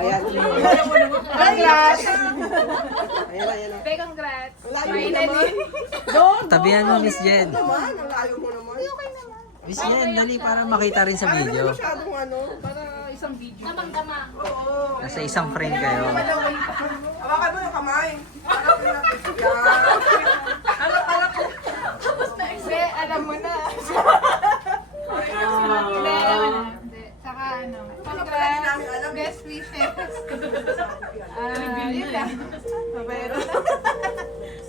Ayan. Congrats! Ayan, ayan. Be, congrats. Layo mo naman. Tabihan mo, Miss Jen. Naman, ang layo mo naman. Miss Jen, dali para makita rin sa video. Masyadong ano. Para isang video. Damang-dama. Oo. Nasa isang frame kayo. Hawakan mo yung kamay. Be, alam mo na. Be, Hindi. Saka ano, congrats. Best wishes. Yun lang. Mabero na.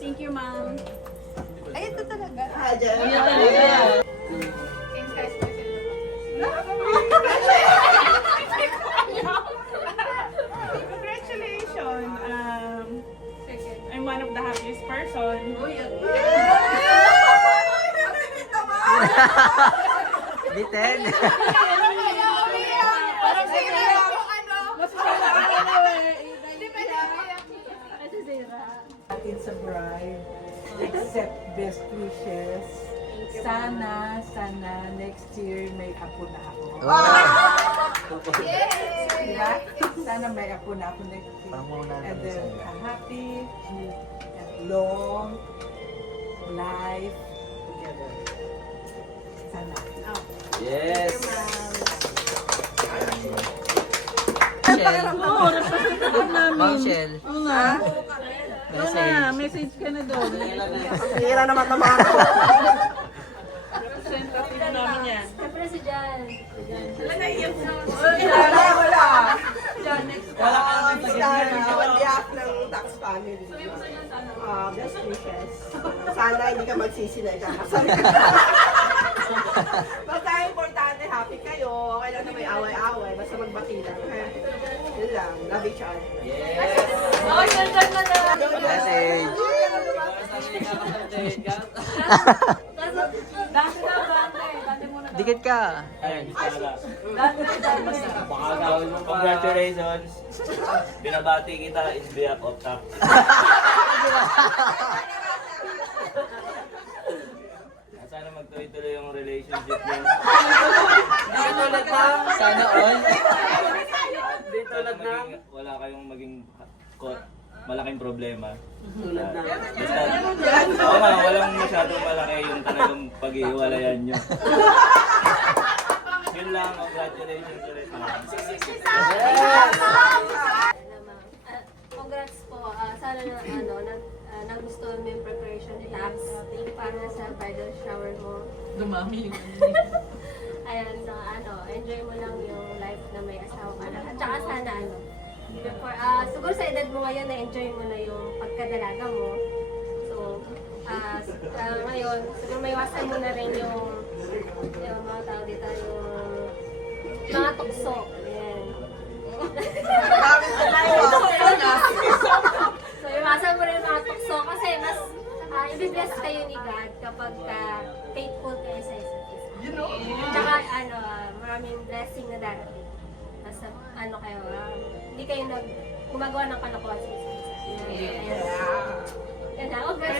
Thank you, ma'am. Ay, ito talaga. Ayan. Thanks, guys. Congratulations! I'm one of the happiest person. Biten. Parang sila yung ano. Atin sa bride, accept best wishes. Sana next year may apo na ako. Diba? Sana may apo na ako next year. And then a happy and long life together. Sana. Yes. Ma'am Shell. Message ka na doon. Hira naman naman ako. Representative namin yan. Siyempre si Jan. Wala. On behalf ng Tax family. Best wishes. Sana hindi ka magsisi na ikakasal ka. Basta importante, happy kayo. Okay lang na may away-away. Basta magbati lang. Yun lang. Love each other. Oh, ganda na na. Message. Dati na, dati. Dati muna. Dikit ka. Congratulations! Binabati kita in behalf of TAP. Sana magtuloy-tuloy yung relationship niyo. Sana all. Dito wala kayong maging malaking problema. Basta, oo nga, walang masyadong malaki yung talagang pag-iwalayan nyo. Yun lang, congratulations ulit. Congrats po. Sana na nagustuhan mo yung preparation ni Tax para sa bridal shower mo. Dumami yung Ayan, so enjoy mo lang yung life na may asawa ka na. At saka sana before, siguro sa edad mo ngayon, na-enjoy mo na yung pagkadalaga mo. So, ngayon, siguro may iwasan mo na rin yung mga tao dito, yung mga tukso. Ayan. So, iwasan mo rin yung mga tukso kasi mas i-bless kayo ni God kapag faithful kayo sa isa't isa. Tsaka, maraming blessing na darating. Basta, kayo, hindi kayo gumagawa ng kalokohan sa isa't isa. Ayan. Yan na, oh, bless